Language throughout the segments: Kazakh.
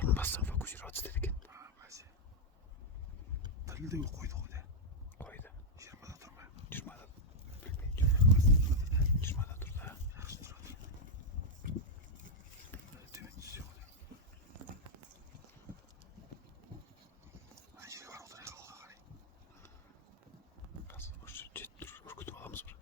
Шағын бассам фокусироваться деді екен. Дәлелдеуге қойды ғой де. Қойды. 20-да тұрмай. 20-да. Білмеймін. 20-да тұрды. Жақсы тұрады. Төмен түсе ғой де. Ана жерге барып отырайық алға қарай. Қазір осы жетіп тұр. Үркітіп аламыз бір.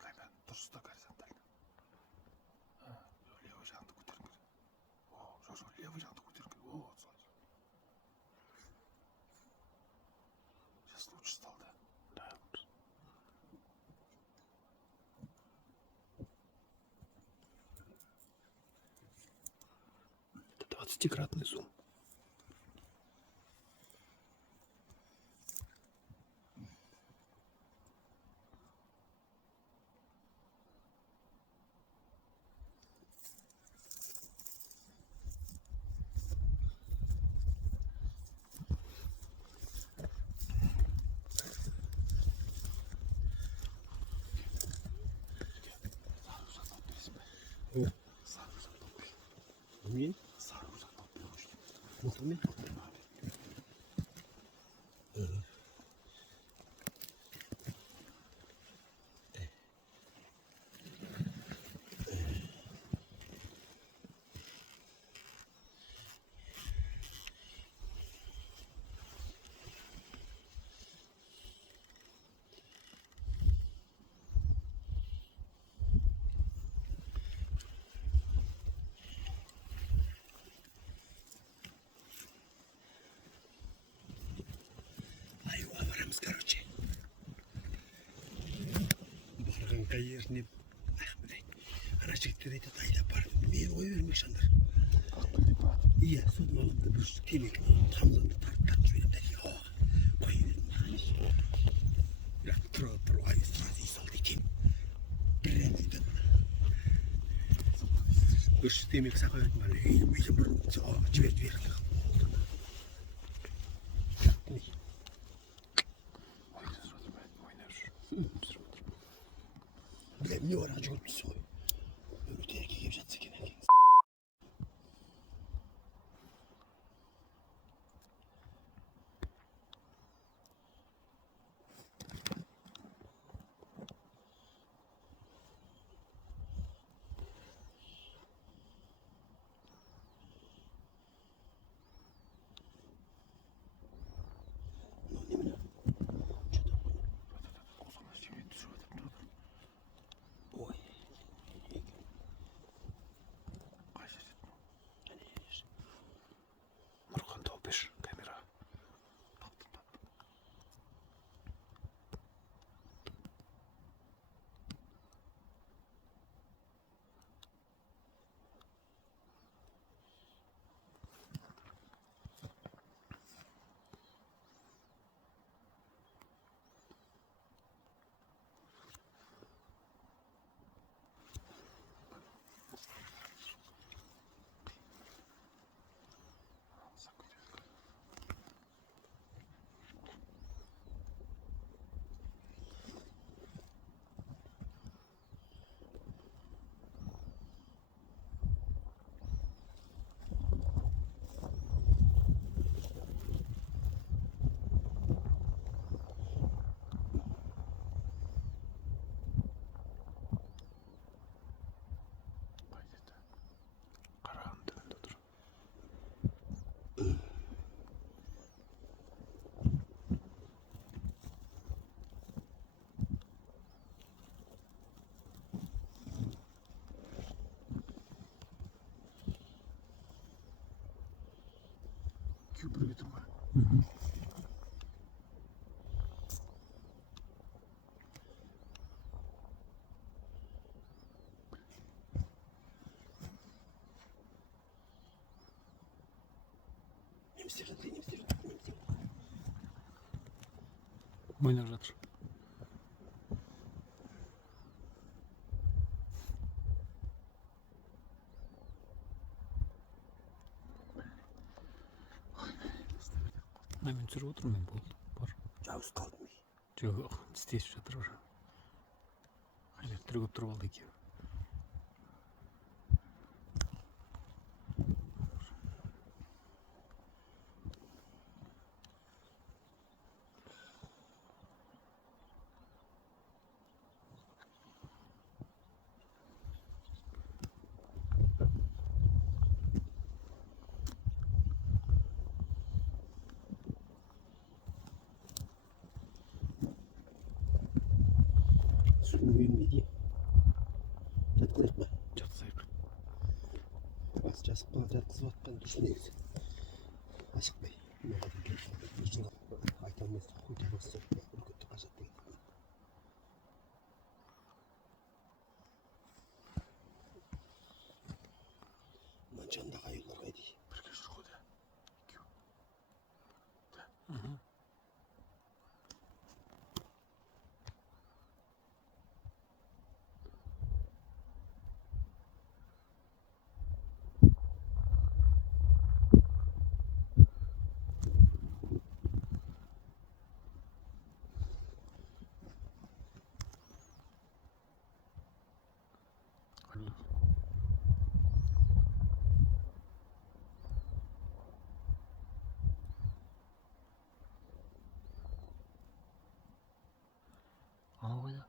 Қаймен дұрыс та горизонтально. Левый жағыңды көтерің керек. Жоқ, левый жағыңды көтерің керек. Солай. Сейчас лучше стал, да? Да. Это 20-кратный зум. Сары жақтан бер. Мен? Сары жақтан бер қойшы. Мылтығымен? Короче, барған қай жеріне ана жігіттер айтады айдап барды мені қоя бермек жандар. Иә, соны аламын да бір темекі тамызымды тартып жіберіп қоя бердім. Бірақ тұра ай сразу үй салды екен. Бірден сөйтіп бір темекі сақай бердім үйден бір жіберді. Білем, не орақ жүгіріп түсі ғой. Өте әке кеп жатса екен әкеңіз. Köprü getir bana. Ойнап жатыр. Hemen sürüp oturmayın болды. Бар. Жабыс қалдым. Жоқ, істесіп жатыр уже. Қайнап түрегеп тұрып алды екеуі. Суны бермейді. Жатқызайық па? Жатсайық. Бас жасып қана жатқызып жатқан дұрыс негізі. Асықпай. Маған да келіп қалды. Айта алмайсың. Қойта бастап үркітті қажат деген. Мына жандағы айлар қайда? Бірге жүр ғой да. Анау қайда?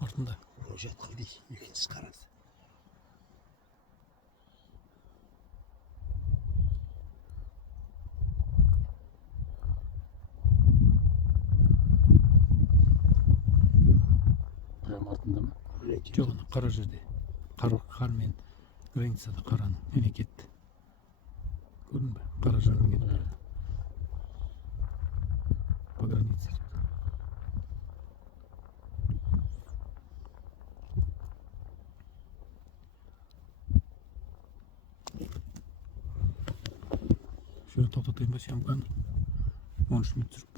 Артында. Мынау жатқан дейді. Екіншісі қарасы. Прям артында ма? Біледі. Жоқ, ана қара жерде. Қар мен границада қараның нене кетті. Көрдің бе? Қара жермен кетті. По границе. Şöyle toplatayım ba съемканы. 13 минут жүріп.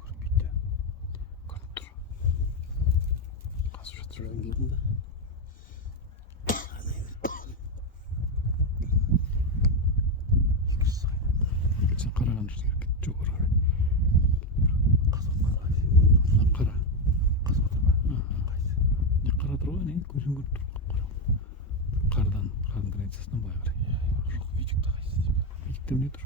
Көрінбейді. Көрініп тұр. Қазып жатыр. Şuradan gördün mü? Сен қараған жерге кетті жоғары қарай. Қара. Не қара тұр ғой, не көзің көріп тұр. Қардың границасынан былай қарай. Жоқ, видикті қайсы деймін. Биіктен не тұр?